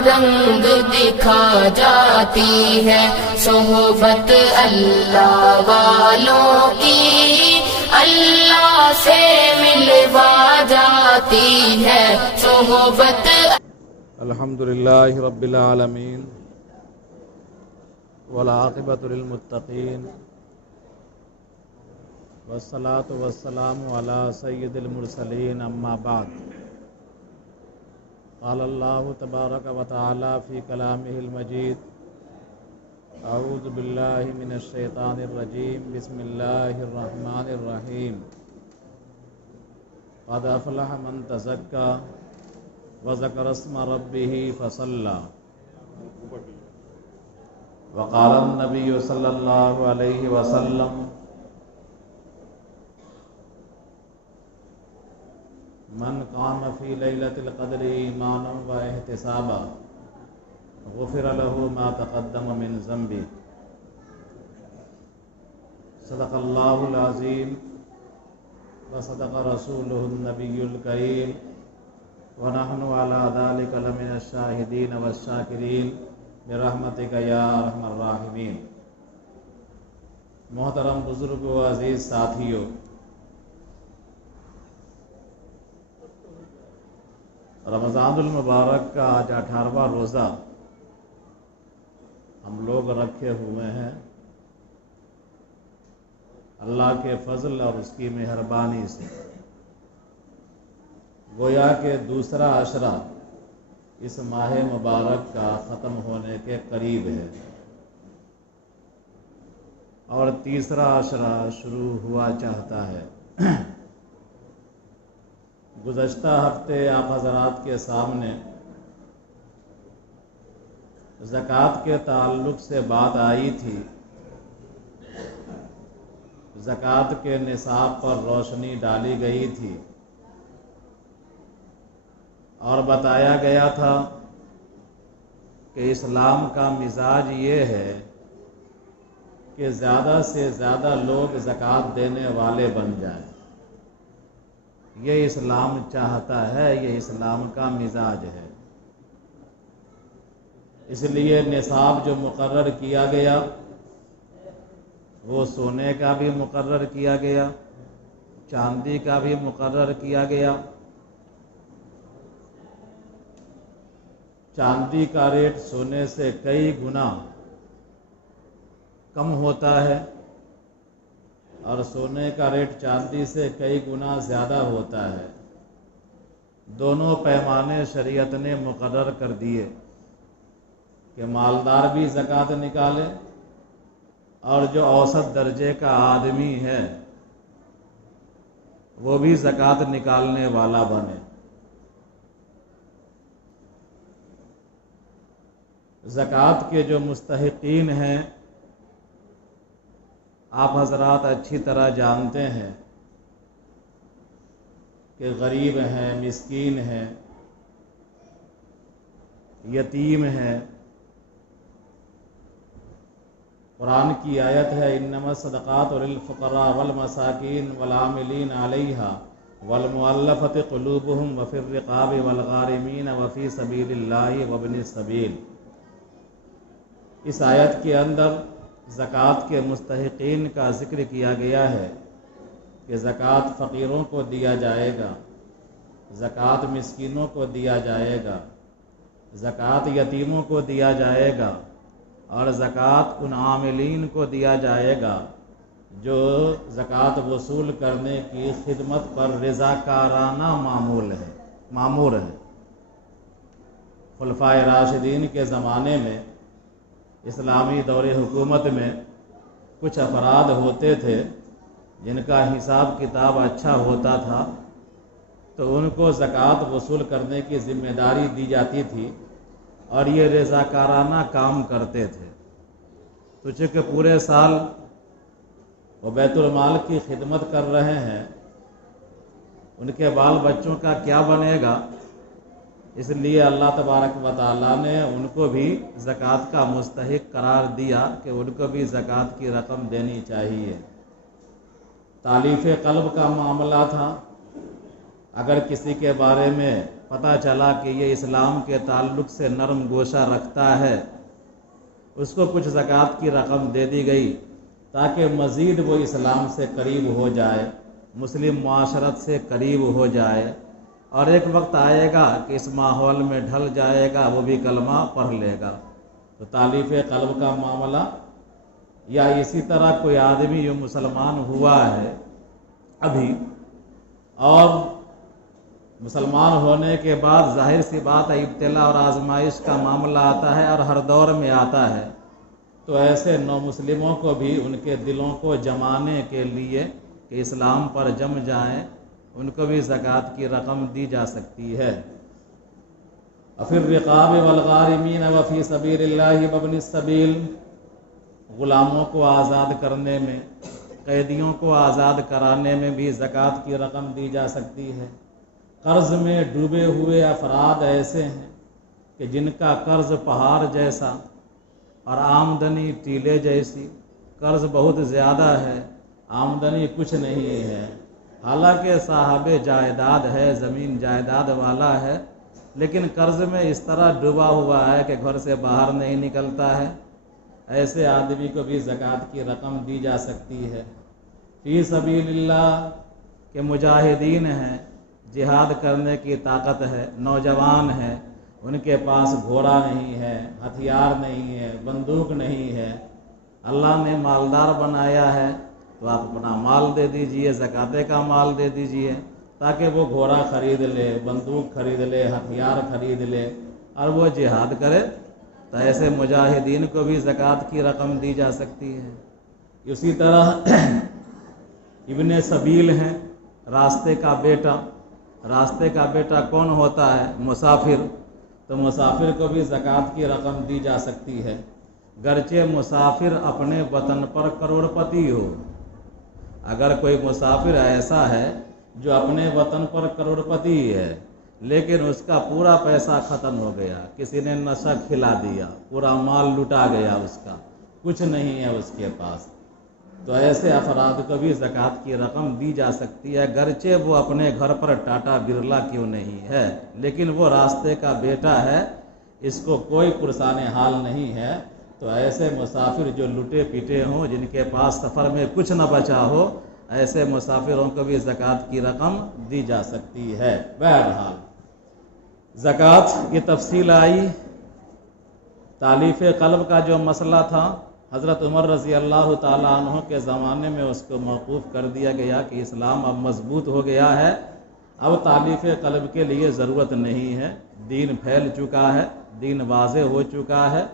رنگ دکھا جاتی ہے صحبت اللہ والوں کی، اللہ سے ملوا جاتی ہے صحبت۔ الحمدللہ رب العالمین والعاقبۃ للمتقین والصلاة والسلام علی سید المرسلین، اما بعد۔ قال اللہ تبارک و تعالی فی کلامہ المجید، اعوذ باللہ من الشیطان الرجیم، بسم اللہ الرحمن الرحیم۔ قد افلح من تزکا وذکر اسم ربہ فصلی۔ وقال النبی صلی اللہ علیہ وسلم، من قام فی لیلۃ القدر ایمانا واحتسابا غفر له ما تقدم من ذنبہ۔ صدق اللہ العظیم وصدق رسولہ النبی الکریم، ونحن علی ذلک لمن الشاہدین والشاکرین برحمتک یا ارحم الراحمین۔ محترم بزرگ و عزیز ساتھیو، رمضان المبارک کا آج 18واں روزہ ہم لوگ رکھے ہوئے ہیں۔ اللہ کے فضل اور اس کی مہربانی سے گویا کہ دوسرا عشرہ اس ماہ مبارک کا ختم ہونے کے قریب ہے اور تیسرا عشرہ شروع ہوا چاہتا ہے۔ گزشتہ ہفتے آپ حضرات کے سامنے زکوٰۃ کے تعلق سے بات آئی تھی۔ زکوٰۃ کے نصاب پر روشنی ڈالی گئی تھی اور بتایا گیا تھا کہ اسلام کا مزاج یہ ہے کہ زیادہ سے زیادہ لوگ زکوٰۃ دینے والے بن جائیں۔ یہ اسلام چاہتا ہے، یہ اسلام کا مزاج ہے۔ اس لیے نصاب جو مقرر کیا گیا وہ سونے کا بھی مقرر کیا گیا، چاندی کا بھی مقرر کیا گیا۔ چاندی کا ریٹ سونے سے کئی گنا کم ہوتا ہے اور سونے کا ریٹ چاندی سے کئی گنا زیادہ ہوتا ہے۔ دونوں پیمانے شریعت نے مقرر کر دیے کہ مالدار بھی زکوٰۃ نکالے اور جو اوسط درجے کا آدمی ہے وہ بھی زکوٰۃ نکالنے والا بنے۔ زکوٰۃ کے جو مستحقین ہیں آپ حضرات اچھی طرح جانتے ہیں کہ غریب ہیں، مسکین ہیں، یتیم ہیں۔ قرآن کی آیت ہے، انما الصدقات للفقراء والمساکین والعاملین علیہا والمؤلفۃ قلوبہم وفی الرقاب والغارمین وفی سبیل اللہ وابن السبیل۔ اس آیت کے اندر زکوٰۃ کے مستحقین کا ذکر کیا گیا ہے کہ زکوٰۃ فقیروں کو دیا جائے گا، زکوٰۃ مسکینوں کو دیا جائے گا، زکوٰۃ یتیموں کو دیا جائے گا اور زکوٰۃ ان عاملین کو دیا جائے گا جو زکوٰۃ وصول کرنے کی خدمت پر رضاکارانہ مامور ہیں۔ خلفائے راشدین کے زمانے میں، اسلامی دور حکومت میں کچھ افراد ہوتے تھے جن کا حساب کتاب اچھا ہوتا تھا تو ان کو زکوٰۃ وصول کرنے کی ذمہ داری دی جاتی تھی اور یہ رضاکارانہ کام کرتے تھے۔ تو چونکہ پورے سال وہ بیت المال کی خدمت کر رہے ہیں، ان کے بال بچوں کا کیا بنے گا، اس لیے اللہ تبارک و تعالیٰ نے ان کو بھی زکوٰۃ کا مستحق قرار دیا کہ ان کو بھی زکوٰۃ کی رقم دینی چاہیے۔ تالیف قلب کا معاملہ تھا، اگر کسی کے بارے میں پتہ چلا کہ یہ اسلام کے تعلق سے نرم گوشہ رکھتا ہے، اس کو کچھ زکوٰۃ کی رقم دے دی گئی تاکہ مزید وہ اسلام سے قریب ہو جائے، مسلم معاشرت سے قریب ہو جائے، اور ایک وقت آئے گا کہ اس ماحول میں ڈھل جائے گا، وہ بھی کلمہ پڑھ لے گا۔ تو تالیف قلب کا معاملہ، یا اسی طرح کوئی آدمی جو مسلمان ہوا ہے ابھی، اور مسلمان ہونے کے بعد ظاہر سی بات ہے ابتلا اور آزمائش کا معاملہ آتا ہے اور ہر دور میں آتا ہے، تو ایسے نو مسلموں کو بھی ان کے دلوں کو جمانے کے لیے کہ اسلام پر جم جائیں، ان کو بھی زکوٰۃ کی رقم دی جا سکتی ہے۔ فی الرقاب والغارمین وفی سبیل اللہ وابن السبیل، غلاموں کو آزاد کرنے میں، قیدیوں کو آزاد کرانے میں بھی زکوٰۃ کی رقم دی جا سکتی ہے۔ قرض میں ڈوبے ہوئے افراد ایسے ہیں کہ جن کا قرض پہاڑ جیسا اور آمدنی ٹیلے جیسی، قرض بہت زیادہ ہے، آمدنی کچھ نہیں ہے، حالانکہ صاحب جائیداد ہے، زمین جائیداد والا ہے، لیکن قرض میں اس طرح ڈوبا ہوا ہے کہ گھر سے باہر نہیں نکلتا ہے، ایسے آدمی کو بھی زکوٰۃ کی رقم دی جا سکتی ہے۔ فی سبیل اللہ کے مجاہدین ہیں، جہاد کرنے کی طاقت ہے، نوجوان ہیں، ان کے پاس گھوڑا نہیں ہے، ہتھیار نہیں ہے، بندوق نہیں ہے، اللہ نے مالدار بنایا ہے تو آپ اپنا مال دے دیجئے، زکوٰۃ کا مال دے دیجئے تاکہ وہ گھوڑا خرید لے، بندوق خرید لے، ہتھیار خرید لے اور وہ جہاد کرے، تو ایسے مجاہدین کو بھی زکوٰۃ کی رقم دی جا سکتی ہے۔ اسی طرح ابن سبیل ہیں، راستے کا بیٹا، راستے کا بیٹا کون ہوتا ہے؟ مسافر، تو مسافر کو بھی زکوٰۃ کی رقم دی جا سکتی ہے، گرچہ مسافر اپنے وطن پر کروڑ پتی ہو۔ اگر کوئی مسافر ایسا ہے جو اپنے وطن پر کروڑ پتی ہے لیکن اس کا پورا پیسہ ختم ہو گیا، کسی نے نشہ کھلا دیا، پورا مال لٹا گیا، اس کا کچھ نہیں ہے اس کے پاس، تو ایسے افراد کو بھی زکوٰۃ کی رقم دی جا سکتی ہے، گرچہ وہ اپنے گھر پر ٹاٹا برلا کیوں نہیں ہے، لیکن وہ راستے کا بیٹا ہے، اس کو کوئی پرسان حال نہیں ہے، تو ایسے مسافر جو لٹے پیٹے ہوں، جن کے پاس سفر میں کچھ نہ بچا ہو، ایسے مسافروں کو بھی زکوٰۃ کی رقم دی جا سکتی ہے۔ بہرحال زکوٰۃ کی تفصیل آئی، تالیف قلب کا جو مسئلہ تھا حضرت عمر رضی اللہ تعالیٰ عنہ کے زمانے میں اس کو موقوف کر دیا گیا کہ اسلام اب مضبوط ہو گیا ہے، اب تالیف قلب کے لیے ضرورت نہیں ہے، دین پھیل چکا ہے، دین واضح ہو چکا ہے،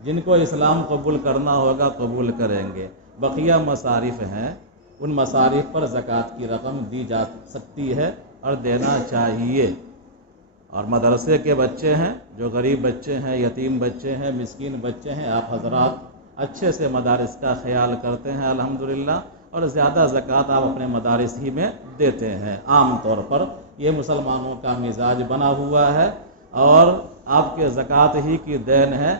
جن کو اسلام قبول کرنا ہوگا قبول کریں گے، بقیہ مصارف ہیں، ان مصارف پر زکوٰۃ کی رقم دی جا سکتی ہے اور دینا چاہیے۔ اور مدرسے کے بچے ہیں، جو غریب بچے ہیں، یتیم بچے ہیں، مسکین بچے ہیں، آپ حضرات اچھے سے مدارس کا خیال کرتے ہیں الحمدللہ، اور زیادہ زکوٰۃ آپ اپنے مدارس ہی میں دیتے ہیں۔ عام طور پر یہ مسلمانوں کا مزاج بنا ہوا ہے، اور آپ کے زکوٰۃ ہی کی دین ہے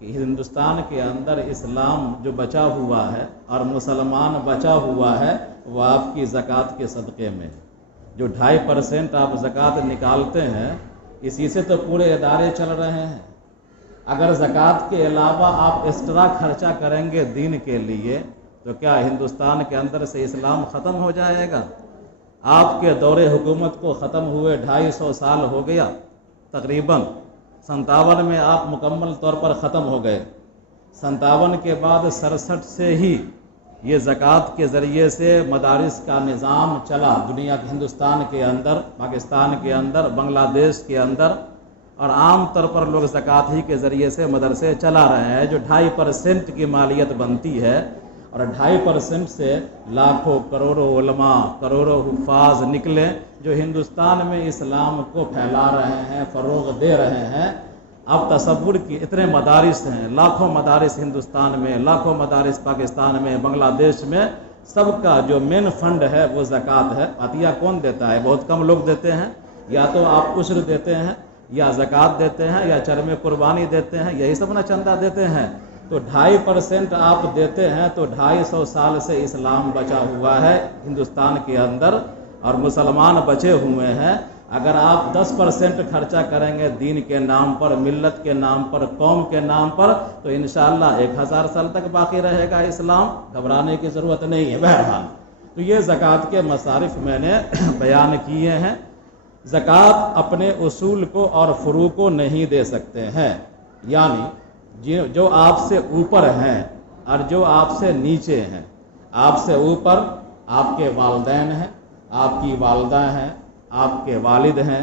کہ ہندوستان کے اندر اسلام جو بچا ہوا ہے اور مسلمان بچا ہوا ہے، وہ آپ کی زکوٰۃ کے صدقے میں، جو 2.5% آپ زکوٰۃ نکالتے ہیں، اسی سے تو پورے ادارے چل رہے ہیں۔ اگر زکوٰۃ کے علاوہ آپ ایکسٹرا خرچہ کریں گے دین کے لیے، تو کیا ہندوستان کے اندر سے اسلام ختم ہو جائے گا؟ آپ کے دور حکومت کو ختم ہوئے 250 سال ہو گیا، تقریباً 57 میں آپ مکمل طور پر ختم ہو گئے، 57 کے بعد 67 سے ہی یہ زکوٰۃ کے ذریعے سے مدارس کا نظام چلا، دنیا کے ہندوستان کے اندر، پاکستان کے اندر، بنگلہ دیش کے اندر، اور عام طور پر لوگ زکوٰۃ ہی کے ذریعے سے مدرسے چلا رہے ہیں، جو 2.5% کی مالیت بنتی ہے، اور 2.5% سے لاکھوں کروڑوں علماء، کروڑوں حفاظ نکلے جو ہندوستان میں اسلام کو پھیلا رہے ہیں، فروغ دے رہے ہیں۔ اب تصور کی اتنے مدارس ہیں، لاکھوں مدارس ہندوستان میں، لاکھوں مدارس پاکستان میں، بنگلہ دیش میں، سب کا جو مین فنڈ ہے وہ زکوٰۃ ہے۔ عطیہ کون دیتا ہے؟ بہت کم لوگ دیتے ہیں، یا تو آپ عشر دیتے ہیں، یا زکوٰۃ دیتے ہیں، یا چرم قربانی دیتے ہیں، یہی سب نہ چندہ دیتے ہیں، تو 2.5% آپ دیتے ہیں، تو 250 سال سے اسلام بچا ہوا ہے ہندوستان کے اندر، اور مسلمان بچے ہوئے ہیں، اگر آپ 10% خرچہ کریں گے دین کے نام پر، ملت کے نام پر، قوم کے نام پر، تو انشاءاللہ 1000 سال تک باقی رہے گا اسلام، گھبرانے کی ضرورت نہیں ہے۔ بہرحال تو یہ زکوٰۃ کے مصارف میں نے بیان کیے ہیں۔ زکوٰۃ اپنے اصول کو اور فروع کو نہیں دے سکتے ہیں، یعنی جو آپ سے اوپر ہیں اور جو آپ سے نیچے ہیں۔ آپ سے اوپر آپ کے والدین ہیں، آپ کی والدہ ہیں، آپ کے والد ہیں،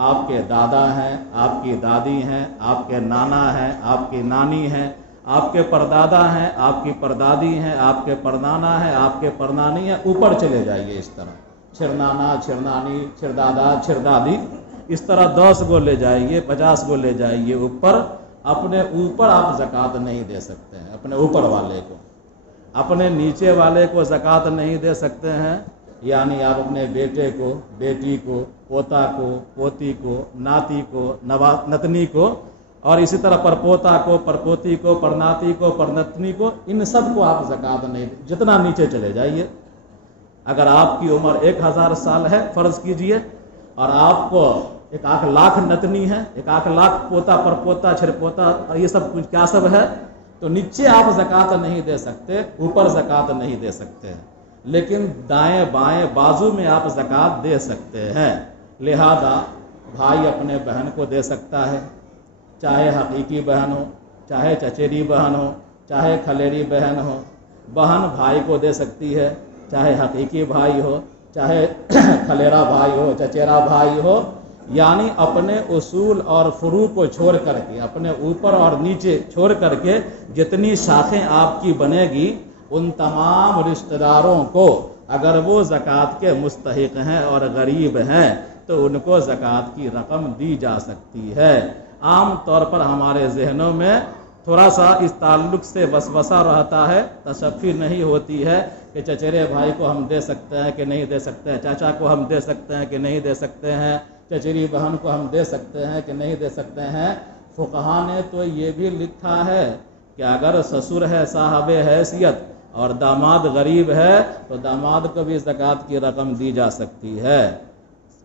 آپ کے دادا ہیں، آپ کی دادی ہیں، آپ کے نانا ہیں، آپ کی نانی ہیں، آپ کے پردادا ہیں، آپ کی پردادی ہیں، آپ کے پرنانا ہیں، آپ کے پرنانی ہیں، اوپر چلے جائیے اس طرح، چھرنانا، چھرنانی، چھردادا، چھردادی، اس طرح 10 گو لے جائیے، 50 گو لے جائیے اوپر۔ اپنے اوپر آپ زکوٰۃ نہیں دے سکتے ہیں، اپنے اوپر والے کو۔ اپنے نیچے والے کو زکوٰۃ نہیں دے سکتے ہیں، یعنی آپ اپنے بیٹے کو، بیٹی کو، پوتا کو، پوتی کو، ناتی کو، نتنی کو، اور اسی طرح پرپوتا کو، پرپوتی کو، پرناتی کو، پرنتنی کو، ان سب کو آپ زکوٰۃ نہیں دیں، جتنا نیچے چلے جائیے۔ اگر آپ کی عمر 1000 سال ہے فرض کیجئے، اور آپ کو 1,00,000 نتنی ہے، 1,00,000 پوتا، پرپوتا، چھرپوتا، اور یہ سب کچھ کیا سب ہے، تو نیچے آپ زکوٰۃ نہیں دے سکتے، اوپر زکوٰۃ نہیں دے سکتے، لیکن دائیں بائیں بازو میں آپ زکوٰۃ دے سکتے ہیں۔ لہذا بھائی اپنے بہن کو دے سکتا ہے، چاہے حقیقی بہن ہو، چاہے چچیری بہن ہو، چاہے کھلیری بہن ہو۔ بہن بھائی کو دے سکتی ہے، چاہے حقیقی بھائی ہو، چاہے کھلیرا بھائی ہو، چچیرا بھائی ہو، یعنی اپنے اصول اور فروع کو چھوڑ کر کے، اپنے اوپر اور نیچے چھوڑ کر کے جتنی شاخیں آپ کی بنے گی، ان تمام رشتہ داروں کو اگر وہ زکوٰۃ کے مستحق ہیں اور غریب ہیں تو ان کو زکوٰۃ کی رقم دی جا سکتی ہے۔ عام طور پر ہمارے ذہنوں میں تھوڑا سا اس تعلق سے وسوسہ رہتا ہے، تشفی نہیں ہوتی ہے کہ چچیرے بھائی کو ہم دے سکتے ہیں کہ نہیں دے سکتے ہیں، چاچا کو ہم دے سکتے ہیں کہ نہیں دے سکتے ہیں، چچیری بہن کو ہم دے سکتے ہیں کہ نہیں دے سکتے ہیں۔ فقہا نے تو یہ بھی لکھا ہے کہ اگر سسر ہے صاحب حیثیت اور داماد غریب ہے تو داماد کو بھی زکوٰۃ کی رقم دی جا سکتی ہے۔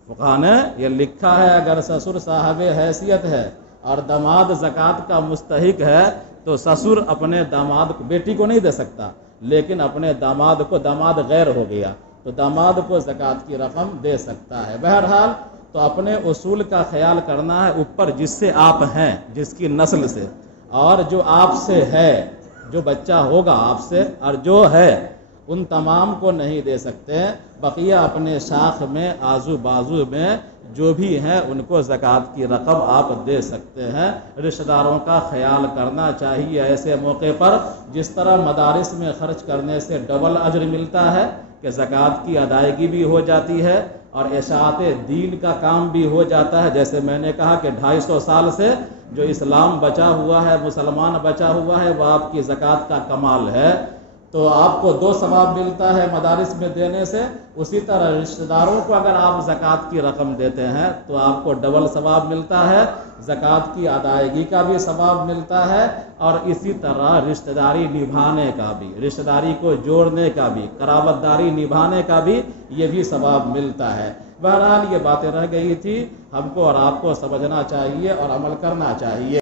فقہا نے یہ لکھا ہے اگر سسر صاحب حیثیت ہے اور داماد زکوٰۃ کا مستحق ہے تو سسر اپنے داماد کو، بیٹی کو نہیں دے سکتا، لیکن اپنے داماد کو، داماد غیر ہو گیا تو داماد کو زکوٰۃ کی رقم دے سکتا ہے۔ بہرحال تو اپنے اصول کا خیال کرنا ہے، اوپر جس سے آپ ہیں، جس کی نسل سے، اور جو آپ سے ہے، جو بچہ ہوگا آپ سے اور جو ہے، ان تمام کو نہیں دے سکتے۔ بقیہ اپنے شاخ میں، آزو بازو میں جو بھی ہیں ان کو زکوٰۃ کی رقم آپ دے سکتے ہیں۔ رشتہ داروں کا خیال کرنا چاہیے ایسے موقع پر، جس طرح مدارس میں خرچ کرنے سے ڈبل اجر ملتا ہے کہ زکوٰۃ کی ادائیگی بھی ہو جاتی ہے اور اشاعت دین کا کام بھی ہو جاتا ہے۔ جیسے میں نے کہا کہ 250 سال سے جو اسلام بچا ہوا ہے، مسلمان بچا ہوا ہے، وہ آپ کی زکوٰۃ کا کمال ہے، تو آپ کو 2 ثواب ملتا ہے مدارس میں دینے سے۔ اسی طرح رشتہ داروں کو اگر آپ زکوٰۃ کی رقم دیتے ہیں تو آپ کو ڈبل ثواب ملتا ہے، زکوٰۃ کی ادائیگی کا بھی ثواب ملتا ہے، اور اسی طرح رشتہ داری نبھانے کا بھی، رشتہ داری کو جوڑنے کا بھی، قرابت داری نبھانے کا بھی یہ بھی ثواب ملتا ہے۔ بہرحال یہ باتیں رہ گئی تھی، ہم کو اور آپ کو سمجھنا چاہیے اور عمل کرنا چاہیے۔